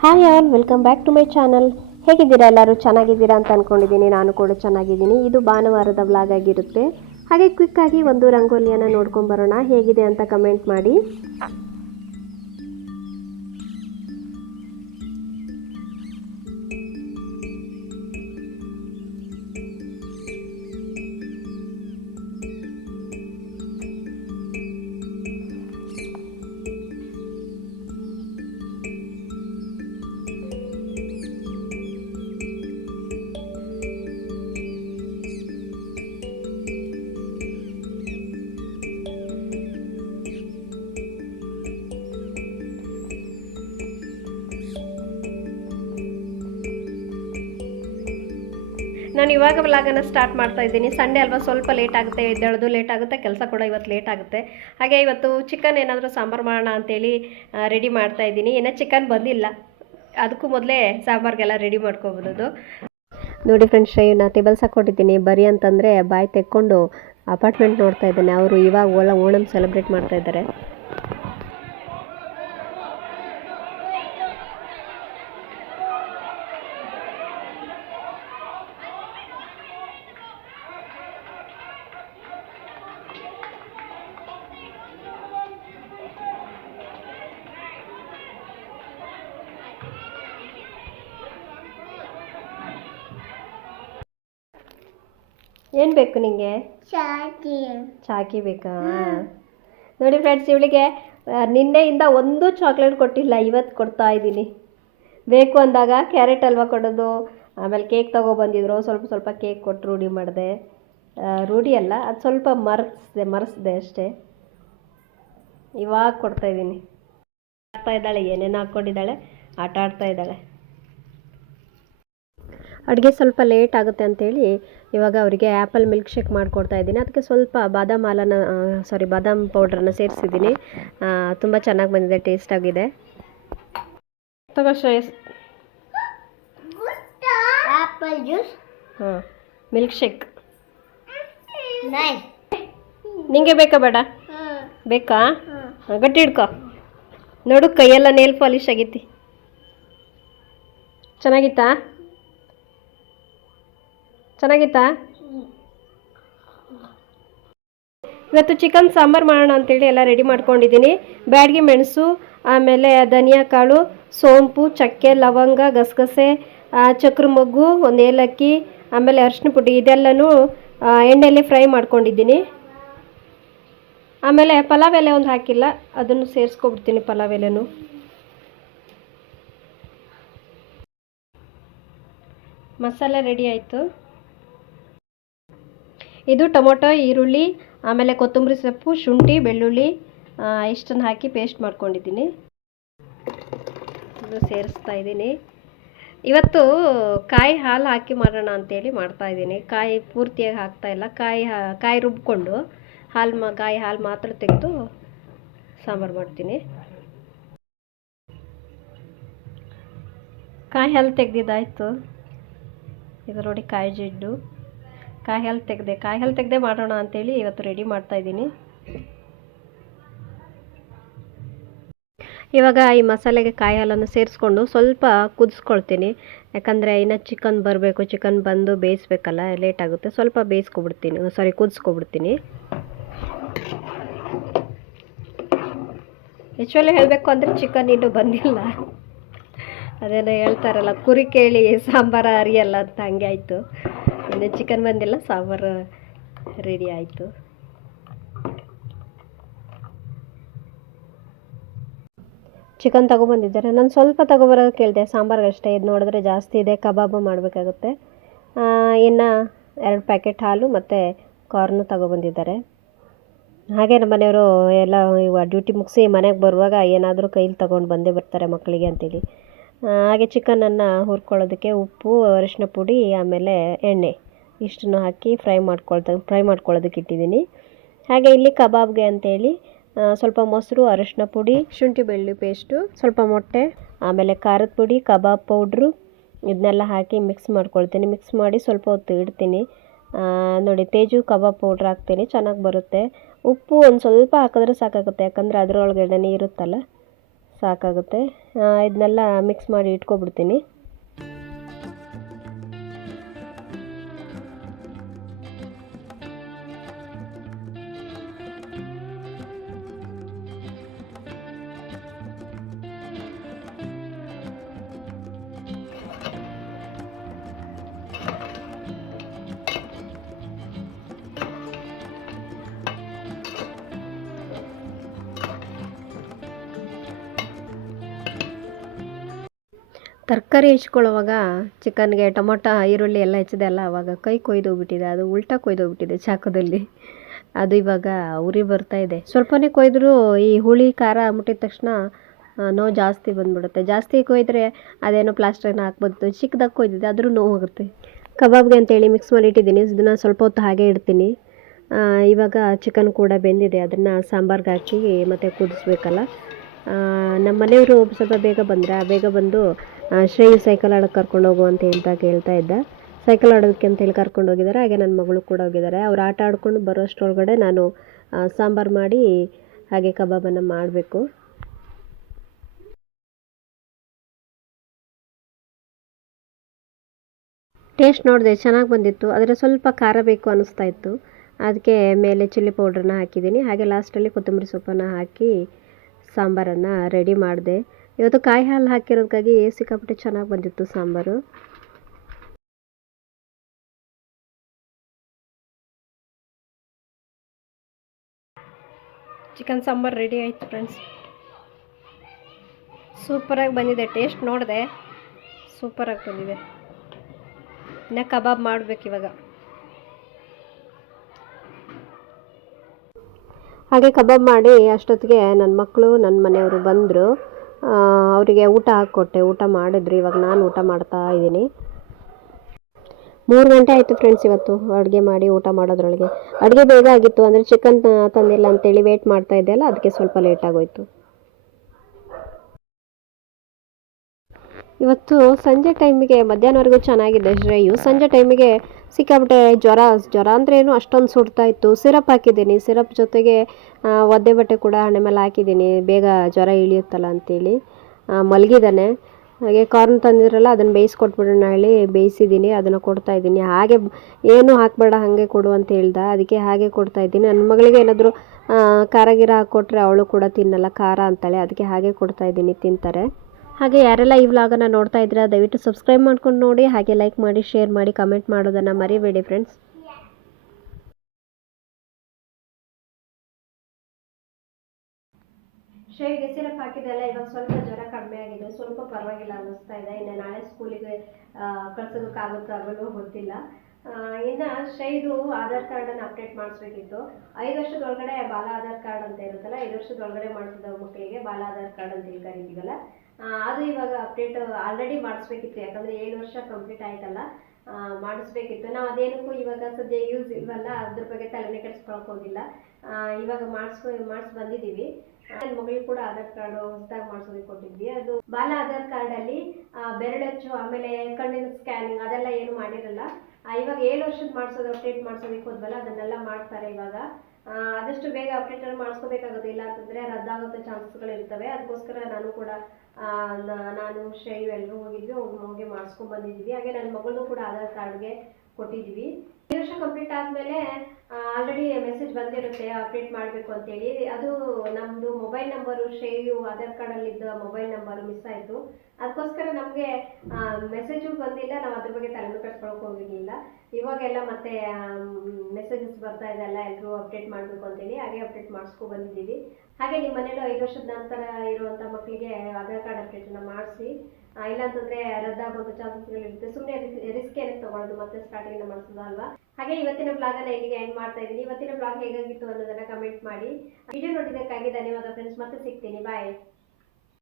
Hi all, welcome back to my channel. ಹೇಗಿದ್ದೀರಾ ಎಲ್ಲರೂ? ಚೆನ್ನಾಗಿದ್ದೀರಾ ಅಂತ ಅಂದ್ಕೊಂಡಿದ್ದೀನಿ ನಾನು ಕೂಡ ಚೆನ್ನಾಗಿದ್ದೀನಿ. ಇದು ಭಾನುವಾರದ ವ್ಲಾಗ್ ಆಗಿರುತ್ತೆ. ಹಾಗೆ ಕ್ವಿಕ್ಕಾಗಿ ಒಂದು ರಂಗೋಲಿಯನ್ನು ನೋಡ್ಕೊಂಬರೋಣ ಹೇಗಿದೆ ಅಂತ ಕಮೆಂಟ್ ಮಾಡಿ. ನಾನು ಇವಾಗ ವ್ಲಾಗನ್ನು ಸ್ಟಾರ್ಟ್ ಮಾಡ್ತಾ ಇದ್ದೀನಿ. ಸಂಡೇ ಅಲ್ವಾ ಸ್ವಲ್ಪ ಲೇಟ್ ಆಗುತ್ತೆ, ಎದ್ದೇಳೋದು ಲೇಟ್ ಆಗುತ್ತೆ, ಕೆಲಸ ಕೂಡ ಇವತ್ತು ಲೇಟ್ ಆಗುತ್ತೆ. ಹಾಗೆ ಇವತ್ತು ಚಿಕನ್ ಏನಾದರೂ ಸಾಂಬಾರು ಮಾಡೋಣ ಅಂತೇಳಿ ರೆಡಿ ಮಾಡ್ತಾ ಇದ್ದೀನಿ. ಏನೋ ಚಿಕನ್ ಬಂದಿಲ್ಲ. ಅದಕ್ಕೂ ಮೊದಲೇ ಸಾಂಬಾರ್ಗೆಲ್ಲ ರೆಡಿ ಮಾಡ್ಕೊಬೋದು ನೋಡಿ ಫ್ರೆಂಡ್ಸ್ ಶ್ರೇಯನ್ನ ಟೇಬಲ್ಸ್ ಹಾಕ್ಕೊಟ್ಟಿದ್ದೀನಿ. ಬರಿ ಅಂತಂದರೆ ಬಾಯಿ ತೆಕ್ಕೊಂಡು ಅಪಾರ್ಟ್ಮೆಂಟ್ ನೋಡ್ತಾ ಇದ್ದೀನಿ. ಅವರು ಇವಾಗ ಓಲಾ ಓಣಂ ಸೆಲೆಬ್ರೇಟ್ ಮಾಡ್ತಾ ಇದ್ದಾರೆ. ಏನು ಬೇಕು ನಿಮಗೆ ಚಾಕಿ. ಬೇಕಾ? ನೋಡಿ ಫ್ರೆಂಡ್ಸ್ ಇವಳಿಗೆ ನಿನ್ನೆಯಿಂದ ಒಂದು ಚಾಕ್ಲೇಟ್ ಕೊಟ್ಟಿಲ್ಲ ಇವತ್ತು ಕೊಡ್ತಾ ಇದ್ದೀನಿ. ಬೇಕು ಅಂದಾಗ ಕ್ಯಾರೆಟ್ ಹಲ್ವಾ ಕೊಡೋದು? ಆಮೇಲೆ ಕೇಕ್ ತಗೊಬಂದಿದ್ರು ಸ್ವಲ್ಪ ಸ್ವಲ್ಪ ಕೇಕ್ ಕೊಟ್ಟು ರೂಢಿ ಮಾಡಿದೆ. ರೂಢಿ ಅಲ್ಲ ಅದು ಸ್ವಲ್ಪ ಮರೆಸಿದೆ ಮರೆಸಿದೆ ಅಷ್ಟೇ. ಇವಾಗ ಕೊಡ್ತಾ ಇದ್ದೀನಿ. ಆಡ್ತಾ ಇದ್ದಾಳೆ ಏನೇನು ಹಾಕ್ಕೊಂಡಿದ್ದಾಳೆ ಆಟ ಆಡ್ತಾ ಇದ್ದಾಳೆ. ಅಡುಗೆ ಸ್ವಲ್ಪ ಲೇಟ್ ಆಗುತ್ತೆ ಅಂತೇಳಿ ಇವಾಗ ಅವರಿಗೆ ಆ್ಯಪಲ್ ಮಿಲ್ಕ್ ಶೇಕ್ ಮಾಡಿಕೊಡ್ತಾ ಇದ್ದೀನಿ. ಅದಕ್ಕೆ ಸ್ವಲ್ಪ ಬಾದಾಮ್ ಹಾಲನ್ನು ಸಾರಿ ಬಾದಾಮ್ ಪೌಡ್ರನ್ನು ಸೇರಿಸಿದ್ದೀನಿ. ತುಂಬ ಚೆನ್ನಾಗಿ ಬಂದಿದೆ ಟೇಸ್ಟ್ ಆಗಿದೆ. ತಗೋ ಶ್ರೇಯಸ್. Apple juice. ಹಾಂ ಮಿಲ್ಕ್ ಶೇಕ್. ನಿಂಗೆ ಬೇಕಾ ಬೇಡ? ಬೇಕಾ? ಗಟ್ಟಿ ಹಿಡ್ಕೊ. ನೋಡು ಕೈಯೆಲ್ಲ ನೇಲ್ ಪಾಲಿಶ್ ಆಗೈತಿ. ಚೆನ್ನಾಗಿತ್ತಾ? ಚೆನ್ನಾಗಿತ್ತಾ? ಇವತ್ತು ಚಿಕನ್ ಸಾಂಬಾರು ಮಾಡೋಣ ಅಂತೇಳಿ ಎಲ್ಲ ರೆಡಿ ಮಾಡ್ಕೊಂಡಿದ್ದೀನಿ. ಬ್ಯಾಡ್ಗೆ ಮೆಣಸು, ಆಮೇಲೆ ಧನಿಯಾ ಕಾಳು, ಸೋಂಪು, ಚಕ್ಕೆ, ಲವಂಗ, ಗಸಗಸೆ ಚಕ್ರ ಮೊಗ್ಗು, ಒಂದು ಏಲಕ್ಕಿ, ಆಮೇಲೆ ಅರಿಶಿನ ಪುಡಿ ಇದೆಲ್ಲನೂ ಎಣ್ಣೆಯಲ್ಲಿ ಫ್ರೈ ಮಾಡ್ಕೊಂಡಿದ್ದೀನಿ. ಆಮೇಲೆ ಪಲಾವ್ ಎಲೆ ಒಂದು ಹಾಕಿಲ್ಲ, ಅದನ್ನು ಸೇರಿಸ್ಕೊಬಿಡ್ತೀನಿ ಪಲಾವ್ ಎಲೆನೂ. ಮಸಾಲೆ ರೆಡಿ ಆಯಿತು. ಇದು ಟೊಮೊಟೊ, ಈರುಳ್ಳಿ, ಆಮೇಲೆ ಕೊತ್ತಂಬರಿ ಸೊಪ್ಪು, ಶುಂಠಿ, ಬೆಳ್ಳುಳ್ಳಿ ಇಷ್ಟನ್ನು ಹಾಕಿ ಪೇಸ್ಟ್ ಮಾಡ್ಕೊಂಡಿದ್ದೀನಿ. ಇದು ಸೇರಿಸ್ತಾ ಇದ್ದೀನಿ. ಇವತ್ತು ಕಾಯಿ ಹಾಲು ಹಾಕಿ ಮಾಡೋಣ ಅಂತೇಳಿ ಮಾಡ್ತಾ ಇದ್ದೀನಿ. ಕಾಯಿ ಪೂರ್ತಿಯಾಗಿ ಹಾಕ್ತಾ ಇಲ್ಲ. ಕಾಯಿ ಕಾಯಿ ರುಬ್ಕೊಂಡು ಹಾಲು ಮ, ಕಾಯಿ ಹಾಲು ಮಾತ್ರ ತೆಗೆದು ಸಾಂಬಾರು ಮಾಡ್ತೀನಿ. ಕಾಯಿ ಹಾಲು ತೆಗೆದಿದ್ದಾಯ್ತು. ಇದು ನೋಡಿ ಕಾಯಿ ಜಿಡ್ಡು. ಕಾಯಿ ಹಾಲು ತೆಗೆದೆ ಕಾಯಿ ಹಾಲು ತೆಗೆದೇ ಮಾಡೋಣ ಅಂತೇಳಿ ಇವತ್ತು ರೆಡಿ ಮಾಡ್ತಾ ಇದ್ದೀನಿ. ಇವಾಗ ಈ ಮಸಾಲೆಗೆ ಕಾಯಿ ಹಾಲನ್ನು ಸೇರಿಸ್ಕೊಂಡು ಸ್ವಲ್ಪ ಕುದಿಸ್ಕೊಳ್ತೀನಿ. ಯಾಕಂದರೆ ಇನ್ನು ಚಿಕನ್ ಬರಬೇಕು ಚಿಕನ್ ಬಂದು ಬೇಯಿಸ್ಬೇಕಲ್ಲ ಲೇಟ್ ಆಗುತ್ತೆ. ಸ್ವಲ್ಪ ಬೇಯಿಸ್ಕೊಬಿಡ್ತೀನಿ ಸಾರಿ ಕುದಿಸ್ಕೊಬಿಡ್ತೀನಿ. ಆ್ಯಕ್ಚುಲಿ ಹೇಳಬೇಕು ಅಂದರೆ ಚಿಕನ್ ಇನ್ನೂ ಬಂದಿಲ್ಲ. ಅದೇನೋ ಹೇಳ್ತಾರಲ್ಲ, ಕುರಿ ಕೇಳಿ ಸಾಂಬಾರು ಅರಿಯಲ್ಲ ಅಂತ ಹಂಗೆ ಆಯಿತು. ಇನ್ನು ಚಿಕನ್ ಬಂದಿಲ್ಲ, ಸಾಂಬಾರು ರೆಡಿ ಆಯಿತು. ಚಿಕನ್ ತಗೊಬಂದಿದ್ದಾರೆ. ನಾನು ಸ್ವಲ್ಪ ತಗೊಬರೋದು ಕೇಳಿದೆ ಸಾಂಬಾರ್ಗೆ ಅಷ್ಟೇ ಇದು ನೋಡಿದ್ರೆ ಜಾಸ್ತಿ ಇದೆ, ಕಬಾಬು ಮಾಡಬೇಕಾಗುತ್ತೆ. ಇನ್ನು ಎರಡು ಪ್ಯಾಕೆಟ್ ಹಾಲು ಮತ್ತು ಕಾರ್ನು ತಗೊಬಂದಿದ್ದಾರೆ. ಹಾಗೆ ನಮ್ಮ ಮನೆಯವರು ಎಲ್ಲ ಇವಾಗ ಡ್ಯೂಟಿ ಮುಗಿಸಿ ಮನೆಗೆ ಬರುವಾಗ ಏನಾದರೂ ಕೈಲಿ ತೊಗೊಂಡು ಬಂದೇ ಬರ್ತಾರೆ ಮಕ್ಕಳಿಗೆ ಅಂತೇಳಿ. ಹಾಗೆ ಚಿಕನನ್ನು ಹುರ್ಕೊಳ್ಳೋದಕ್ಕೆ ಉಪ್ಪು ಅರಿಶಿನ ಪುಡಿ, ಆಮೇಲೆ ಎಣ್ಣೆ. ಇಷ್ಟನ್ನು ಹಾಕಿ ಫ್ರೈ ಮಾಡ್ಕೊಳ್ತಾ, ಫ್ರೈ ಮಾಡ್ಕೊಳ್ಳೋದಕ್ಕೆ ಇಟ್ಟಿದ್ದೀನಿ. ಹಾಗೆ ಇಲ್ಲಿ ಕಬಾಬ್ಗೆ ಅಂತೇಳಿ ಸ್ವಲ್ಪ ಮೊಸರು, ಅರಶಿನ ಪುಡಿ, ಶುಂಠಿ ಬೆಳ್ಳುಳ್ಳಿ ಪೇಸ್ಟು, ಸ್ವಲ್ಪ ಮೊಟ್ಟೆ, ಆಮೇಲೆ ಖಾರದ ಪುಡಿ, ಕಬಾಬ್ ಪೌಡ್ರು, ಇದನ್ನೆಲ್ಲ ಹಾಕಿ ಮಿಕ್ಸ್ ಮಾಡ್ಕೊಳ್ತೀನಿ. ಮಿಕ್ಸ್ ಮಾಡಿ ಸ್ವಲ್ಪ ಹೊತ್ತು ಇಡ್ತೀನಿ. ನೋಡಿ, ತೇಜು ಕಬಾಬ್ ಪೌಡ್ರ್ ಹಾಕ್ತೀನಿ, ಚೆನ್ನಾಗಿ ಬರುತ್ತೆ. ಉಪ್ಪು ಒಂದು ಸ್ವಲ್ಪ ಹಾಕಿದ್ರೆ ಸಾಕಾಗುತ್ತೆ, ಯಾಕಂದರೆ ಅದರೊಳಗಡೆನೇ ಇರುತ್ತಲ್ಲ ಸಾಕಾಗುತ್ತೆ. ಇದನ್ನೆಲ್ಲ ಮಿಕ್ಸ್ ಮಾಡಿ ಇಟ್ಕೊಬಿಡ್ತೀನಿ. ತರಕಾರಿ ಹೆಚ್ಕೊಳ್ಳುವಾಗ ಚಿಕನ್ಗೆ ಟೊಮೊಟೊ, ಈರುಳ್ಳಿ ಎಲ್ಲ ಹೆಚ್ಚಿದೆ ಅಲ್ಲ, ಅವಾಗ ಕೈ ಕೊಯ್ದೋಗ್ಬಿಟ್ಟಿದೆ ಅದು ಉಲ್ಟಾ ಕೊಯ್ದೋಗ್ಬಿಟ್ಟಿದೆ ಚಾಕುದಲ್ಲಿ. ಅದು ಇವಾಗ ಉರಿ ಬರ್ತಾ ಇದೆ. ಸ್ವಲ್ಪನೇ ಕೊಯ್ದರೂ ಈ ಹುಳಿ, ಖಾರ ಮುಟ್ಟಿದ ತಕ್ಷಣ ನೋವು ಜಾಸ್ತಿ ಬಂದ್ಬಿಡುತ್ತೆ. ಜಾಸ್ತಿ ಕೊಯ್ದರೆ ಅದೇನೋ ಪ್ಲಾಸ್ಟರ್ನ ಹಾಕ್ಬೋದು ಚಿಕ್ಕದಾಗಿ ಕೊಯ್ದಿದೆ, ಆದರೂ ನೋವು ಹೋಗುತ್ತೆ ಕಬಾಬ್ಗೆ ಅಂತೇಳಿ ಮಿಕ್ಸ್ ಮಾಡಿ ಇಟ್ಟಿದ್ದೀನಿ. ಇದನ್ನು ಸ್ವಲ್ಪ ಹೊತ್ತು ಹಾಗೆ ಇಡ್ತೀನಿ. ಇವಾಗ ಚಿಕನ್ ಕೂಡ ಬೆಂದಿದೆ. ಅದನ್ನು ಸಾಂಬಾರ್ಗೆ ಹಾಕಿ ಮತ್ತು ಕುದಿಸ್ಬೇಕಲ್ಲ. ನಮ್ಮ ಮನೆಯವರು ಸ್ವಲ್ಪ ಬೇಗ ಬಂದರೆ, ಬೇಗ ಬಂದು ಶ್ರೇಯು ಸೈಕಲ್ ಆಡೋಕ್ಕೆ ಕರ್ಕೊಂಡು ಹೋಗು ಅಂತ ಹೇಳ್ತಾ ಕೇಳ್ತಾ ಇದ್ದ. ಸೈಕಲ್ ಆಡೋದಕ್ಕೆ ಅಂತೇಳಿ ಕರ್ಕೊಂಡು ಹೋಗಿದ್ದಾರೆ. ಹಾಗೆ ನನ್ನ ಮಗಳು ಕೂಡ ಹೋಗಿದ್ದಾರೆ. ಅವ್ರು ಆಟ ಆಡ್ಕೊಂಡು ಬರೋಷ್ಟರೊಳಗಡೆ ನಾನು ಸಾಂಬಾರು ಮಾಡಿ, ಹಾಗೆ ಕಬಾಬನ್ನು ಮಾಡಬೇಕು. ಟೇಸ್ಟ್ ನೋಡಿದೆ, ಚೆನ್ನಾಗಿ ಬಂದಿತ್ತು. ಆದರೆ ಸ್ವಲ್ಪ ಖಾರ ಬೇಕು ಅನ್ನಿಸ್ತಾ ಇತ್ತು. ಅದಕ್ಕೆ ಮೇಲೆ ಚಿಲ್ಲಿ ಪೌಡ್ರನ್ನ ಹಾಕಿದ್ದೀನಿ. ಹಾಗೆ ಲಾಸ್ಟಲ್ಲಿ ಕೊತ್ತಂಬರಿ ಸೊಪ್ಪನ್ನು ಹಾಕಿ ಸಾಂಬಾರನ್ನು ರೆಡಿ ಮಾಡಿದೆ. ಇವತ್ತು ಕಾಯಿ ಹಾಲು ಹಾಕಿರೋದಕ್ಕಾಗಿ ಸಿಕ್ಕಾಪಟ್ಟೆ ಚೆನ್ನಾಗಿ ಬಂದಿತ್ತು ಸಾಂಬಾರು. ಚಿಕನ್ ಸಾಂಬಾರು ರೆಡಿ ಆಯಿತು ಫ್ರೆಂಡ್ಸ್. ಸೂಪರಾಗಿ ಬಂದಿದೆ ಟೇಸ್ಟ್ ನೋಡಿದೆ. ಸೂಪರಾಗಿ ಬಂದಿದೆ. ಇನ್ನು ಕಬಾಬ್ ಮಾಡಬೇಕು ಇವಾಗ. ಹಾಗೆ ಕಬಾಬ್ ಮಾಡಿ ಅಷ್ಟೊತ್ತಿಗೆ ನನ್ನ ಮಕ್ಕಳು ನನ್ನ ಮನೆಯವರು ಬಂದರು. ಅವರಿಗೆ ಊಟ ಹಾಕ್ಕೊಟ್ಟೆ. ಊಟ ಮಾಡಿದ್ರು. ಇವಾಗ ನಾನು ಊಟ ಮಾಡ್ತಾ ಇದ್ದೀನಿ. ಮೂರು ಗಂಟೆ ಆಯಿತು ಫ್ರೆಂಡ್ಸ್ ಇವತ್ತು ಅಡುಗೆ ಮಾಡಿ ಊಟ ಮಾಡೋದ್ರೊಳಗೆ. ಅಡುಗೆ ಬೇಗ ಆಗಿತ್ತು ಅಂದರೆ ಚಿಕನ್ ತಂದಿಲ್ಲ ಅಂತೇಳಿ ವೇಟ್ ಮಾಡ್ತಾ ಇದ್ದೆ ಅಲ್ಲ, ಅದಕ್ಕೆ ಸ್ವಲ್ಪ ಲೇಟ್ ಆಗೋಯ್ತು. ಇವತ್ತು ಸಂಜೆ ಟೈಮಿಗೆ ಮಧ್ಯಾಹ್ನವರೆಗೂ ಚೆನ್ನಾಗಿದೆ ಶ್ರೇಯು. ಸಂಜೆ ಟೈಮಿಗೆ ಸಿಕ್ಕಾಬಿಟ್ಟೆ ಜ್ವರ ಜ್ವರ ಅಂದರೆ ಏನು? ಅಷ್ಟೊಂದು ಸುಡ್ತಾ ಇತ್ತು. ಸಿರಪ್ ಹಾಕಿದ್ದೀನಿ. ಸಿರಪ್ ಜೊತೆಗೆ ಒದ್ದೆ ಬಟ್ಟೆ ಕೂಡ ಹಣೆ ಮೇಲೆ ಹಾಕಿದ್ದೀನಿ. ಬೇಗ ಜ್ವರ ಇಳಿಯುತ್ತಲ್ಲ ಅಂತೇಳಿ. ಮಲಗಿದ್ದಾನೆ. ಹಾಗೆ ಕಾರ್ನ್ ತಂದಿರಲ್ಲ ಅದನ್ನು ಬೇಯಿಸ್ಕೊಟ್ಬಿಡೋಣ ಹೇಳಿ ಬೇಯಿಸಿದ್ದೀನಿ. ಅದನ್ನು ಕೊಡ್ತಾ ಇದ್ದೀನಿ. ಹಾಗೆ ಏನು ಹಾಕಬೇಡ, ಹಾಗೆ ಕೊಡು ಅಂತ ಹೇಳ್ದ. ಅದಕ್ಕೆ ಹಾಗೆ ಕೊಡ್ತಾ ಇದ್ದೀನಿ. ನನ್ನ ಮಗಳಿಗೆ ಏನಾದರೂ ಖಾರ ಗಿರ ಹಾಕ್ಕೊಟ್ರೆ ಅವಳು ಕೂಡ ತಿನ್ನಲ್ಲ. ಖಾರ ಅಂತಾಳೆ. ಅದಕ್ಕೆ ಹಾಗೆ ಕೊಡ್ತಾ ಇದ್ದೀನಿ ತಿಂತಾರೆ. ಹಾಗೆ ಯಾರೆಲ್ಲ ಈ ವ್ಲಾಗನ್ನು ನೋಡ್ತಾ ಇದ್ದೀರಾ, ದಯವಿಟ್ಟು ಸಬ್ಸ್ಕ್ರೈಬ್ ಮಾಡ್ಕೊಂಡು ನೋಡಿ, ಹಾಗೆ ಲೈಕ್ ಮಾಡಿ ಶೇರ್ ಮಾಡಿ ಕಮೆಂಟ್ ಮಾಡೋದನ್ನು ಮರಿಬೇಡಿ ಫ್ರೆಂಡ್ಸ್ ಶೇವಿಗೆ ಸಿರಪ್ ಹಾಕಿದೆಲ್ಲ ಇವಾಗ ಸ್ವಲ್ಪ ಜ್ವರ ಕಡಿಮೆ ಆಗಿದೆ, ಸ್ವಲ್ಪ ಪರವಾಗಿಲ್ಲ ಅನ್ನಿಸ್ತಾ ಇದೆ. ಇನ್ನು ನಾಳೆ ಸ್ಕೂಲಿಗೆ ಕಳ್ಸೋದಕ್ಕಾಗುತ್ತಾಗಲೂ ಗೊತ್ತಿಲ್ಲ. ಇನ್ನ ಶ್ರೇಯ್ದು ಆಧಾರ್ ಕಾರ್ಡನ್ನು ಅಪ್ಡೇಟ್ ಮಾಡಿಸ್ಬೇಕಿತ್ತು. ಐದು ವರ್ಷದೊಳಗಡೆ ಬಾಲ ಆಧಾರ್ ಕಾರ್ಡ್ ಅಂತ ಇರುತ್ತಲ್ಲ, ಐದು ವರ್ಷದೊಳಗಡೆ ಮಾಡಿಸಿದ ಮಕ್ಕಳಿಗೆ ಬಾಲ ಆಧಾರ್ ಕಾರ್ಡ್ ಅಂತ ಹೇಳಿ ಕರಿತೀವಲ್ಲ? ಅದು ಇವಾಗ ಅಪ್ಡೇಟ್ ಆಲ್ರೆಡಿ ಮಾಡಿಸ್ಬೇಕಿತ್ತು, ಯಾಕಂದ್ರೆ ಏಳು ವರ್ಷ ಕಂಪ್ಲೀಟ್ ಆಯ್ತಲ್ಲ ಮಾಡಿಸ್ಬೇಕಿತ್ತು. ನಾವು ಅದೇನಕ್ಕೂ ಇವಾಗ ಸದ್ಯ ಯೂಸ್ ಇಲ್ವಲ್ಲ, ಅದ್ರ ಬಗ್ಗೆ ತಲೆನೇ ಕೆಡಿಸ್ಕೊಳಕ್ ಹೋಗಿಲ್ಲ. ಇವಾಗ ಮಾಡಿಸ್ಕೊ, ಮಾಡಿಸ್ ಬಂದಿದ್ದೀವಿ. ನನ್ನ ಮಗಳಿಗೆ ಕೂಡ ಆಧಾರ್ ಕಾರ್ಡ್ ಹೊಸದಾಗಿ ಮಾಡಿಸೋದಕ್ಕೆ ಕೊಟ್ಟಿದ್ವಿ. ಅದು ಬಾಲ ಆಧಾರ್ ಕಾರ್ಡಲ್ಲಿ ಬೆರಳಚ್ಚು, ಆಮೇಲೆ ಕಣ್ಣಿನ ಸ್ಕ್ಯಾನಿಂಗ್ ಅದೆಲ್ಲ ಏನು ಮಾಡಿರಲ್ಲ. ಇವಾಗ ಏಳು ವರ್ಷದ ಮಾಡಿಸೋದು ಅಪ್ಡೇಟ್ ಮಾಡಿಸೋದಕ್ಕೆ ಹೋದ್ವಲ್ಲ, ಅದನ್ನೆಲ್ಲ ಮಾಡ್ತಾರೆ ಇವಾಗ. ಆದಷ್ಟು ಬೇಗ ಅಪ್ಡೇಟ್ ಮಾಡಿಸ್ಕೋಬೇಕಾಗುತ್ತೆ. ಇಲ್ಲ ಅಂತಂದ್ರೆ ರದ್ದಾಗುತ್ತೆ ಚಾನ್ಸ್ಗಳಿರ್ತವೆ. ಅದಕ್ಕೋಸ್ಕರ ನಾನು ಕೂಡ ನಾನು, ಶ್ರೇಯು ಎಲ್ಲರೂ ಹೋಗಿದ್ವಿ ಹೋಗಿ ಮಾಡಿಸ್ಕೊಂಡ್ ಬಂದಿದ್ವಿ ಹಾಗೆ ನನ್ನ ಮಗಳು ಕೂಡ ಆಧಾರ್ ಕಾರ್ಡ್ಗೆ ಕೊಟ್ಟಿದ್ವಿ ಈ ವರ್ಷ ಕಂಪ್ಲೀಟ್ ಆದಮೇಲೆ ಆಲ್ರೆಡಿ ಮೆಸೇಜ್ ಬಂದಿರುತ್ತೆ ಅಪ್ಡೇಟ್ ಮಾಡಬೇಕು ಅಂತೇಳಿ. ಅದು ನಮ್ಮದು ಮೊಬೈಲ್ ನಂಬರು ಶ್ರೇಯು ಆಧಾರ್ ಕಾರ್ಡಲ್ಲಿದ್ದ ಮೊಬೈಲ್ ನಂಬರು ಮಿಸ್ ಆಯಿತು. ಅದಕ್ಕೋಸ್ಕರ ನಮಗೆ ಮೆಸೇಜು ಬಂದಿಲ್ಲ, ನಾವು ಅದ್ರ ಬಗ್ಗೆ ತಲೆನೂ ಕೆಡ್ಸ್ಕೊಳಕ್ ಹೋಗಿರ್ಲಿಲ್ಲ. ಇವಾಗೆಲ್ಲ ಮತ್ತೆ ಮೆಸೇಜಸ್ ಬರ್ತಾ ಇದೆಲ್ಲ ಎಲ್ಲರೂ ಅಪ್ಡೇಟ್ ಮಾಡಬೇಕು ಅಂತೇಳಿ, ಹಾಗೆ ಅಪ್ಡೇಟ್ ಮಾಡಿಸ್ಕೊ ಬಂದಿದ್ದೀವಿ. ಹಾಗೆ ನಿಮ್ಮ ಮನೇಲೂ ಐದು ವರ್ಷದ ನಂತರ ಇರುವಂಥ ಮಕ್ಕಳಿಗೆ ಆಧಾರ್ ಕಾರ್ಡ್ ಅಪ್ಡೇಟನ್ನು ಮಾಡಿಸಿ. ಇಲ್ಲಾಂತಂದ್ರೆ ರದ್ದಾಗುವಂಥ ಚಾನ್ಸಸ್ಗಳಿರುತ್ತೆ ಸುಮ್ಮನೆ ರಿಸ್ಕ್ ಏನಕ್ಕೆ ತಗೊಳ್ಳೋದು ಮತ್ತೆ ಸ್ಟಾರ್ಟಿಂಗ್ ಮಾಡಿಸೋದು ಅಲ್ವಾ? ಹಾಗೆ ಇವತ್ತಿನ ಬ್ಲಾಗ್ ಬ್ಲಾಗನ್ನ ಇಲ್ಲಿಗೆ ಎಂಡ್ ಮಾಡ್ತಾ ಇದ್ದೀನಿ. ಇವತ್ತಿನ ಬ್ಲಾಗ್ ಹೇಗಾಗಿತ್ತು ಅನ್ನೋದನ್ನ ಕಮೆಂಟ್ ಮಾಡಿ. ವಿಡಿಯೋ ನೋಡಿದ್ದಕ್ಕಾಗಿ ಧನ್ಯವಾದ ಫ್ರೆಂಡ್ಸ್ ಮತ್ತೆ ಸಿಗ್ತೀನಿ. ಬಾಯ್